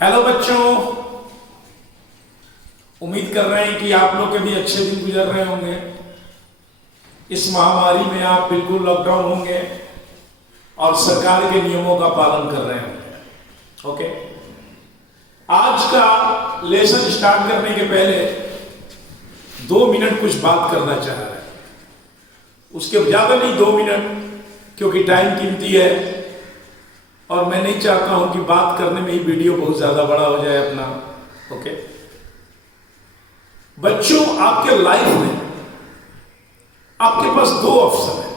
Hello बच्चों, उम्मीद कर रहे हैं कि आप लोग के भी अच्छे दिन गुजर रहे होंगे। इस महामारी में आप बिल्कुल लॉकडाउन होंगे और सरकार के नियमों का पालन कर रहे होंगे। ओके, आज का लेसन स्टार्ट करने के पहले 2 मिनट कुछ बात करना चाह रहे हैं। उसके ज्यादा नहीं, 2 मिनट, क्योंकि टाइम कीमती है और मैं नहीं चाहता हूं कि बात करने में ही वीडियो बहुत ज्यादा बड़ा हो जाए अपना। ओके बच्चों, आपके लाइफ में आपके पास 2 ऑप्शन है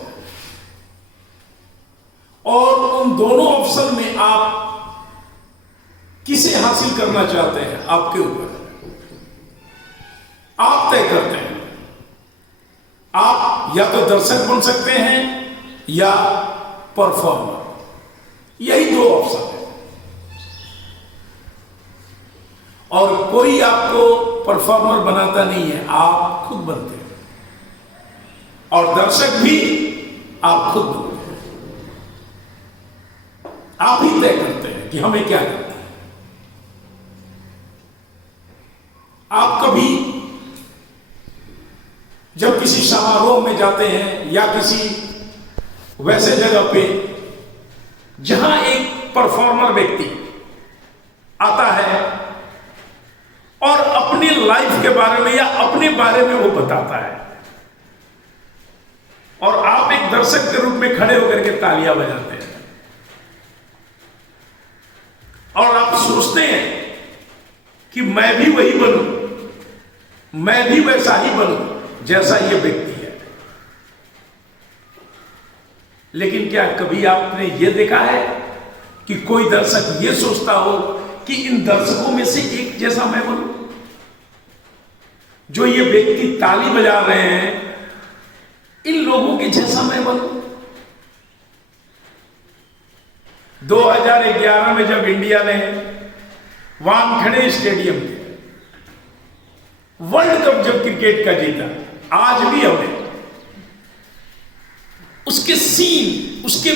और उन दोनों ऑप्शन में आप किसे हासिल करना चाहते हैं आपके ऊपर आप तय करते हैं। आप या तो दर्शक बन सकते हैं या परफॉर्मर, यही 2 ऑप्शन है। और कोई आपको परफॉर्मर बनाता नहीं है, आप खुद बनते हैं और दर्शक भी आप खुद बनते हैं। आप ही तय करते हैं कि हमें क्या करना है। आप कभी जब किसी समारोह में जाते हैं या किसी वैसे जगह पे जहां एक परफॉर्मर व्यक्ति आता है और अपनी लाइफ के बारे में या अपने बारे में वो बताता है और आप एक दर्शक के रूप में खड़े होकर के तालियां बजाते हैं और आप सोचते हैं कि मैं भी वही बनूं, मैं भी वैसा ही बनूं जैसा ये व्यक्ति है। लेकिन क्या कभी आपने ये देखा है कि कोई दर्शक ये सोचता हो कि इन दर्शकों में से एक जैसा मैं बनूं? जो ये व्यक्ति ताली बजा रहे हैं, इन लोगों के जैसा मैं बनूं? 2011 में जब इंडिया ने वानखेड़े स्टेडियम में वर्ल्ड कप जब क्रिकेट का जीता, आज भी हमने उसके सीन, उसके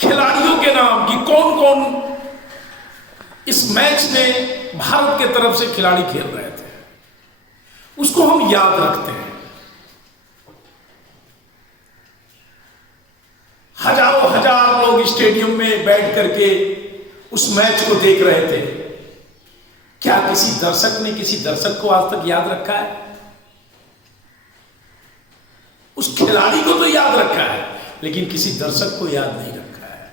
खिलाड़ियों के नाम कि कौन कौन इस मैच में भारत के तरफ से खिलाड़ी खेल रहे थे, उसको हम याद रखते हैं। हजारों हजार लोग स्टेडियम में बैठ करके उस मैच को देख रहे थे। क्या किसी दर्शक ने किसी दर्शक को आज तक याद रखा है? उस खिलाड़ी को तो याद रखा है, लेकिन किसी दर्शक को याद नहीं रखा है।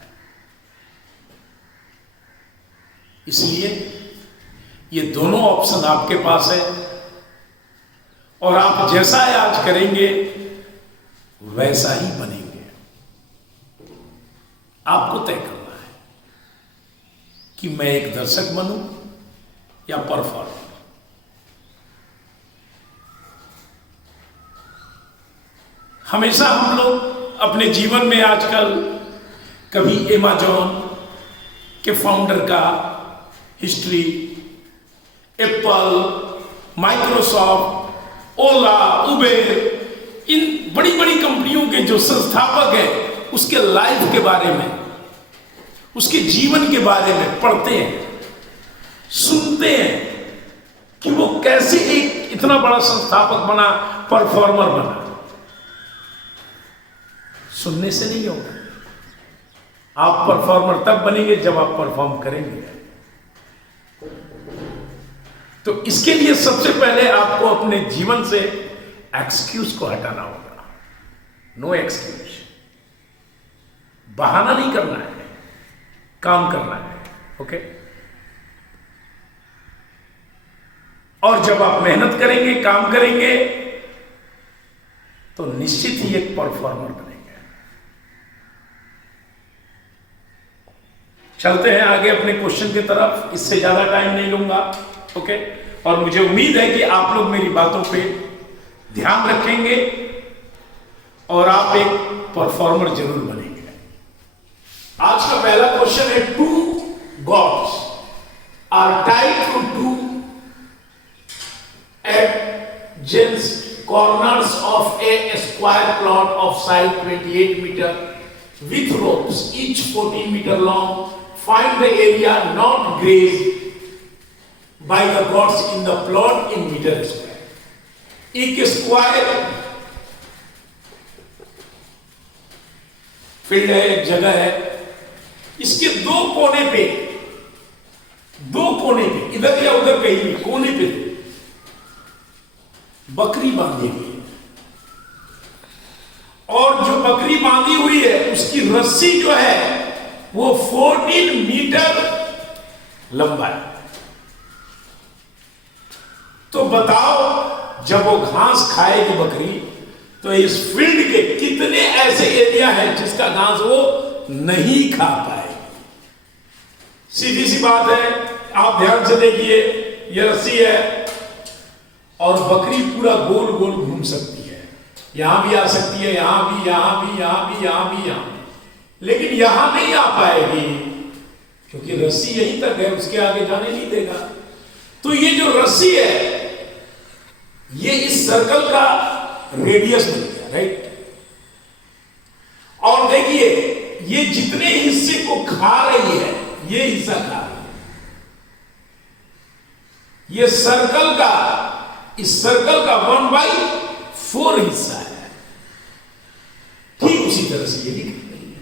इसलिए ये दोनों ऑप्शन आपके पास है और आप जैसा आज करेंगे वैसा ही बनेंगे। आपको तय करना है कि मैं एक दर्शक बनूं या परफॉर्मर। हमेशा हम लोग अपने जीवन में आजकल कभी Amazon के फाउंडर का हिस्ट्री, एप्पल, माइक्रोसॉफ्ट, ओला, उबेर, इन बड़ी बड़ी कंपनियों के जो संस्थापक हैं उसके लाइफ के बारे में, उसके जीवन के बारे में पढ़ते हैं, सुनते हैं कि वो कैसे एक इतना बड़ा संस्थापक बना, परफॉर्मर बना। सुनने से नहीं होगा। आप परफॉर्मर तब बनेंगे जब आप परफॉर्म करेंगे। तो इसके लिए सबसे पहले आपको अपने जीवन से एक्सक्यूज को हटाना होगा। नो एक्सक्यूज, बहाना नहीं करना है, काम करना है। ओके, और जब आप मेहनत करेंगे, काम करेंगे, तो निश्चित ही एक परफॉर्मर बनेंगे। चलते हैं आगे अपने क्वेश्चन की तरफ, इससे ज्यादा टाइम नहीं लूंगा। ओके, और मुझे उम्मीद है कि आप लोग मेरी बातों पे ध्यान रखेंगे और आप एक परफॉर्मर जरूर बनेंगे। आज का पहला क्वेश्चन है, 2 gods are tied to 2 adjacent corners of a square plot of side 28 meter with ropes, each 14 meter long. Find the area not grazed by the gods in the plot in meter square. एक square field है, एक जगह है, इसके दो कोने पे इधर या उधर कहीं भी कोने पे बकरी बांधी हुई है, और जो बकरी बांधी हुई है उसकी रस्सी जो है वो 14 मीटर लंबा है। तो बताओ, जब वो घास खाएगी बकरी, तो इस फील्ड के कितने ऐसे एरिया हैं जिसका घास वो नहीं खा पाएगी। सीधी सी बात है, आप ध्यान से देखिए, ये रस्सी है और बकरी पूरा गोल गोल घूम सकती है, यहां भी आ सकती है, यहां भी, यहां भी, यहां भी, यहां भी, यहां भी, लेकिन यहां नहीं आ पाएगी क्योंकि रस्सी यहीं तक है, उसके आगे जाने नहीं देगा। तो ये जो रस्सी है ये इस सर्कल का रेडियस बन गया, राइट। और देखिए, ये जितने हिस्से को खा रही है, ये हिस्सा खा रही है, ये सर्कल का, इस सर्कल का 1/4 हिस्सा है। ठीक उसी तरह से ये निकल रही है।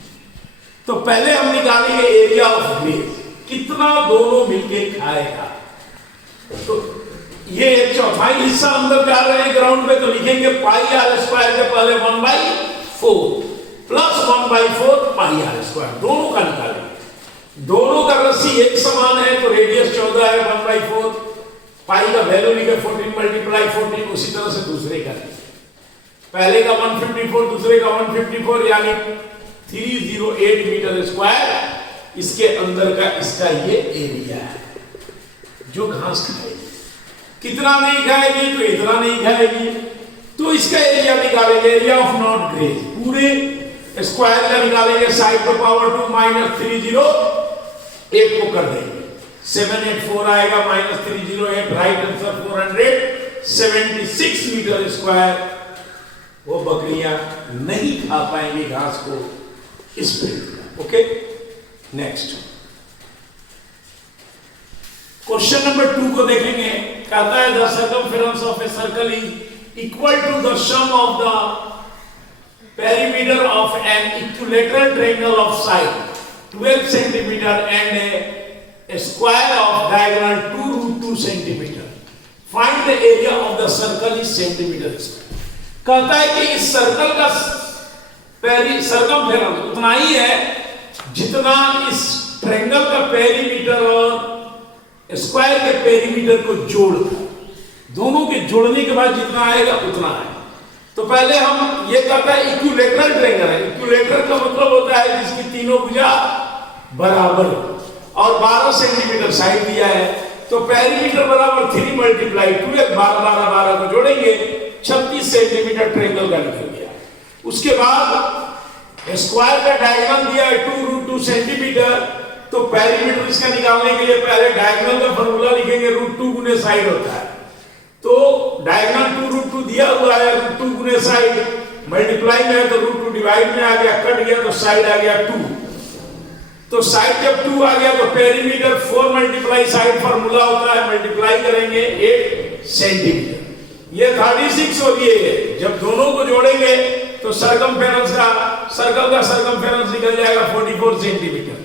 तो पहले हम निकालेंगे एरिया ऑफ ग्रेज, कितना दोनों मिलके खाएगा। तो ये एक चौथाई हिस्सा अंदर जा रहे हैं ग्राउंड पे, तो लिखेंगे पाई आर स्क्वायर के पहले 1/4 प्लस 1/4 पाई आर स्क्वायर, दोनों का निकालेंगे। दोनों का रस्सी एक समान है तो रेडियस 14 है, 1/4 पाई का वैल्यू लिखे 14 × 14। उसी तरह से दूसरे का, पहले का 154, दूसरे का 154, यानी 308 मीटर स्क्वायर इसके अंदर का इसका ये एरिया है जो घास खाएगी। कितना नहीं खाएगी, तो इतना नहीं खाएगी, तो इसका एरिया निकालेंगे, एरिया ऑफ नॉट ग्रेज, पूरे स्क्वायर का निकालेंगे, साइड पर पावर 2 - 308 को कर देंगे, 784 आएगा -308, राइट आंसर 476 मीटर स्क्वायर। वो बकरियां नहीं खा पाएंगी घास को इस field. Okay, next question number 2 को देखेंगे। कहता है the circumference of a circle is equal to the sum of the perimeter of an equilateral triangle of side 12 centimetre and a square of diagonal 2√2 centimetre. Find the area of the circle is centimetre square. कहता है कि इस circle का circumference उतना ही है जितना इस triangle का पेरीमीटर और स्क्वायर के पेरीमीटर को जोड़कर, दोनों के जोड़ने के बाद जितना आएगा उतना है। तो पहले हम ये कहता है इक्विलैटरल ट्रायंगल है। इक्विलैटरल का मतलब होता है जिसकी तीनों भुजा बराबर और 12 सेंटीमीटर साइड दिया है। तो पेरीमीटर बराबर 3 × 2 12 को जोड़ेंगे, 36 सेंटीमीटर ट्रायंगल का निकल गया। उसके बाद स्क्वायर का डायगोनल दिया है 2√2 सेंटीमीटर। तो पेरीमीटर इसका निकालने के लिए पहले डायगोनल का फार्मूला लिखेंगे, √2 गुने साइड होता है। तो डायगोनल 2√2 दिया हुआ है, √2 गुने साइड, मल्टीप्लाई में है तो √2 डिवाइड में आ गया, कट गया तो साइड आ गया 2। तो साइड जब 2 आ गया तो पेरीमीटर 4 × साइड फार्मूला होता है, मल्टीप्लाई करेंगे 8 सेंटीमीटर। ये 36 और ये जब दोनों को जोड़ेंगे तो सर्कमफेरेंस का, सर्कल का सर्कमफेरेंस निकल जाएगा 44 सेंटीमीटर।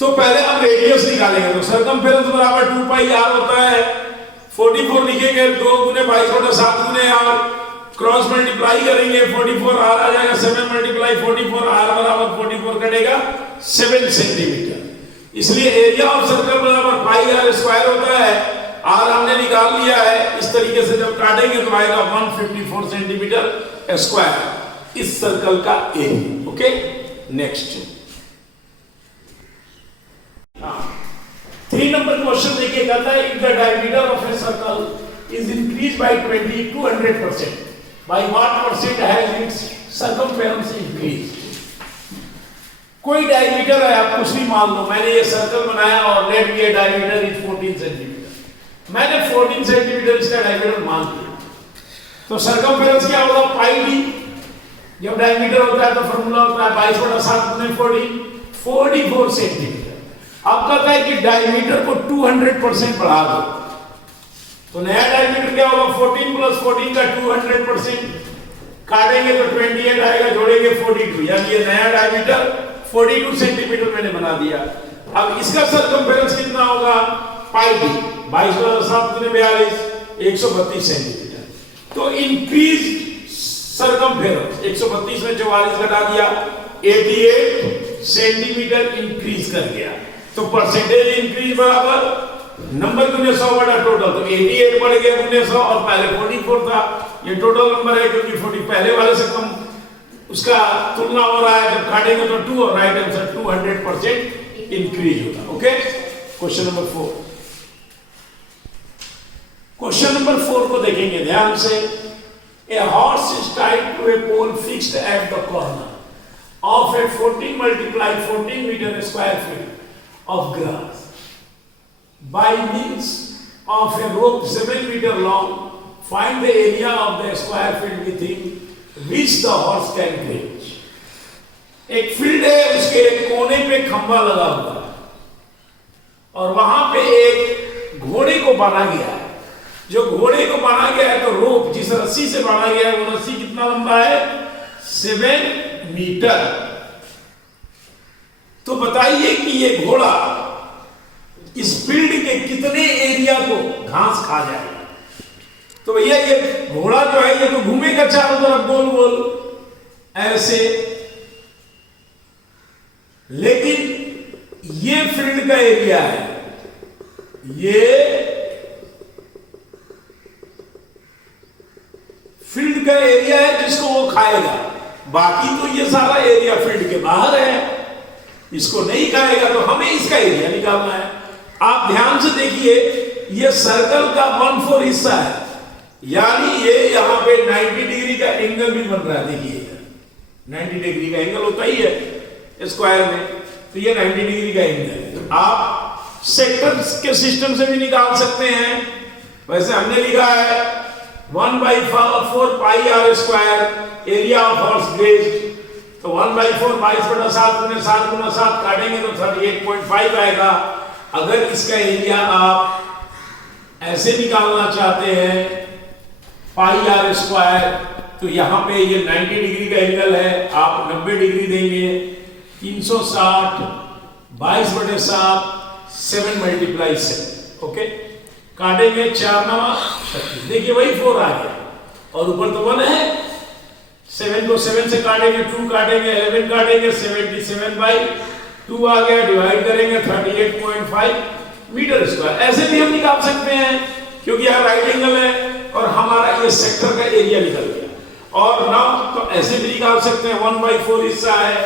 तो पहले हम रेडियस निकालेंगे, तो सर्कमफेरेंस बराबर 2πr होता है। 44 लिखेंगे, 2 × 22 7 × r, क्रॉस मल्टीप्लाई करेंगे, 44 r आ जाएगा, 7 × 44 r बराबर 44 कटेगा 7 सेंटीमीटर। इसलिए एरिया ऑफ सर्कल बराबर πr² होता है। r हमने निकाल लिया है। इस तरीके से जब काटेंगे तो आएगा 154 सेंटीमीटर स्क्वायर इस सर्कल का area. Okay, next 3 number question देखिए। कहता है if the diameter of a circle is increase by 20 to 100%, by what percent has its circumference increase. कोई डायमीटर है, आप कुछ भी मान लो, मैंने ये सर्कल बनाया और let be a diameter is 14 centimetre. मैंने 14 सेंटीमीटर इसका डायमीटर मान लिया, तो सर्कमफेरेंस क्या होगा, πd। जब डायमीटर होता है तो फार्मूला होता है 22/7 × 40, 44 सेंटीमीटर। अब कहता है कि डायमीटर को 200% बढ़ा दो, तो नया डायमीटर क्या होगा 14 प्लस 14 का 200%, काटेंगे तो 28 आएगा, जोड़ेंगे 42, यानी ये नया डायमीटर 42 सेंटीमीटर मैंने बना दिया। अब इसका सरकमफेरेंस कितना होगा पाई डी, 22/7 132 सेंटीमीटर। तो इंक्रीज सरकमफेरेंस 132 में 44 घटा दिया, 88 सेंटीमीटर इंक्रीज कर गया। तो परसेंटेज इंक्रीज बराबर नंबर गुने 100 बटा टोटल, तो 88 बढ़ गया गुने 100 और पहले 44 था, ये टोटल नंबर है क्योंकि 40 पहले वाले से कम उसका तुलना हो रहा है, जब काटेंगे तो 2 और राइट आंसर 200% इंक्रीज होगा। Okay, question number 4। Question number 4 को देखेंगे ध्यान से। A horse is tied to a pole fixed at the corner of a 14 × 14 metre square feet of grass by means of a rope 7 meter long. Find the area of the square field within which the horse can reach. एक field है, उसके कोने पे खंभा लगा हुआ है और वहां पे एक घोड़े को बांधा गया है। जो घोड़े को बांधा गया है तो रोप जिस रस्सी से बांधा गया है वो रस्सी कितना लंबा है 7 मीटर। तो बताइए कि ये घोड़ा इस फील्ड के कितने एरिया को घास खा जाएगा। तो भैया ये घोड़ा जो है ये तो घूमेगा चारों तरफ गोल गोल ऐसे, लेकिन ये फील्ड का एरिया है, ये फील्ड का एरिया है जिसको वो खाएगा। बाकी तो ये सारा एरिया फील्ड के बाहर है, इसको नहीं खाएगा, तो हमें इसका एरिया निकालना है। आप ध्यान से देखिए, ये सर्कल का 1/4 हिस्सा है, यानी ये यहां पे 90 डिग्री का एंगल भी बन रहा है। देखिए 90 डिग्री का एंगल होता ही है स्क्वायर में, तो ये 90 डिग्री का एंगल है। आप सेक्टर्स के सिस्टम से भी निकाल सकते हैं। वैसे हमने लिखा है 1/4 pi r square area of horse grazed, तो 1/4 22/7 7 × 7 काटेंगे तो 38.5 आएगा। अगर इसका एरिया आप ऐसे निकालना चाहते हैं पाई आर स्क्वायर, तो यहां पे ये 90 डिग्री का एंगल है, आप 90 डिग्री देंगे, 360 22/7 7 × 7। ओके, काटेंगे 4 9 36, देखिए वही 4 आ गया और ऊपर तो 1 है। 7 को 7 से काटेंगे, 2 काटेंगे, 11 काटेंगे, 77/2 आ गया, डिवाइड करेंगे 38.5 मीटर स्क्वायर। ऐसे भी हम निकाल सकते हैं क्योंकि यहाँ राइट एंगल है और हमारा ये सेक्टर का एरिया निकल गया। और ना तो ऐसे भी निकाल सकते हैं, 1/4 हिस्सा है,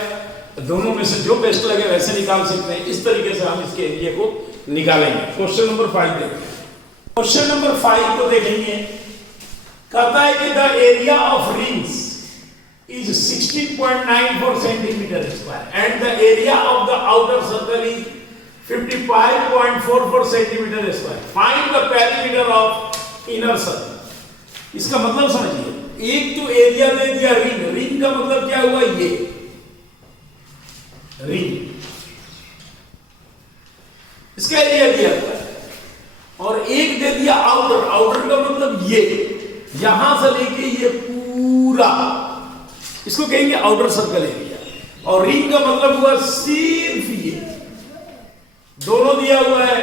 दोनों में से जो बेस्ट लगे वैसे निकाल सकते हैं। इस तरीके से हम इसके एरिया को निकालेंगे। क्वेश्चन नंबर 5 देखेंगे। क्वेश्चन नंबर 5 को देखेंगे, कहता है कि the area of rings is 16.94 centimeter square and the area of the outer circle is 55.44 centimeter square. Find the perimeter of inner circle. इसका मतलब समझिए, एक तो एरिया दे दिया रिंग, रिंग का मतलब क्या हुआ, ये रिंग, इसका एरिया दिया हुआ है, और एक दे दिया आउटर, आउटर का मतलब ये यहां से लेके ये पूरा, इसको कहेंगे आउटर सर्कल एरिया। और रिंग का मतलब हुआ सिर्फ ये, दोनों दिया हुआ है।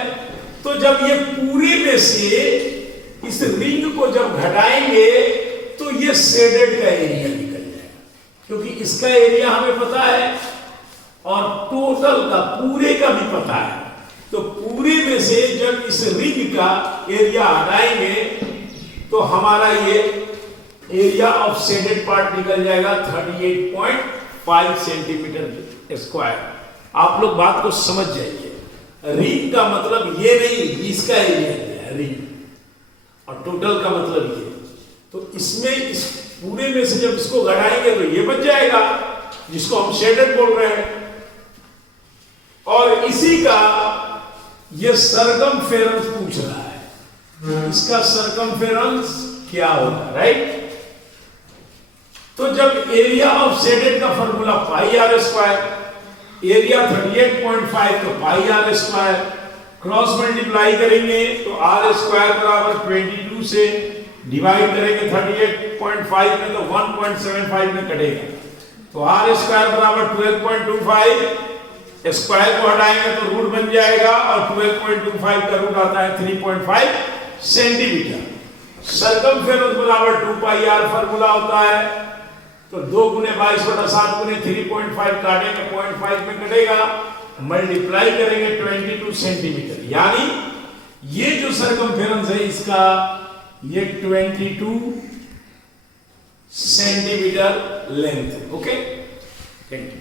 तो जब ये पूरे में से इस रिंग को जब घटाएंगे तो ये शेडेड का एरिया निकल जाएगा, क्योंकि इसका एरिया हमें पता है और टोटल का पूरे का भी पता है। तो पूरे में से जब इस रिंग का एरिया हटाएंगे तो हमारा ये एरिया ऑफ शेडेड पार्ट निकल जाएगा 38.5 सेंटीमीटर स्क्वायर। आप लोग बात को समझ जाइए, रिंग का मतलब ये नहीं, इसका एरिया है रिंग, और टोटल का मतलब ये। तो इसमें इस पूरे में से जब इसको घटाएंगे तो ये बच जाएगा जिसको हम शेडेड बोल रहे हैं, और इसी का ये सरकमफेरेंस पूछ रहा है, इसका सरकमफेरेंस क्या होगा, राइट। तो जब एरिया ऑफ शेडेड का formula pi r square, area 38.5 तो pi r square, cross multiply करेंगे तो आर स्क्वायर बराबर 22 से डिवाइड करेंगे 38.5 में तो 1.75 में कटेगा, तो आर स्क्वायर बराबर 12.25, स्क्वायर को हटाएंगे तो रूट बन जाएगा और 12.25 का रूट आता है 3.5 सेंटीमीटर। सरकमफेरेंस बराबर 2 पाई आर फार्मूला होता है, तो 2 गुने 22/7 गुने 3.5 काटेंगे 0.5 में कटेगा, मल्टीप्लाई करेंगे 22 सेंटीमीटर, यानी ये जो सरकमफेरेंस है इसका ये 22 centimetre length. Okay, thank you.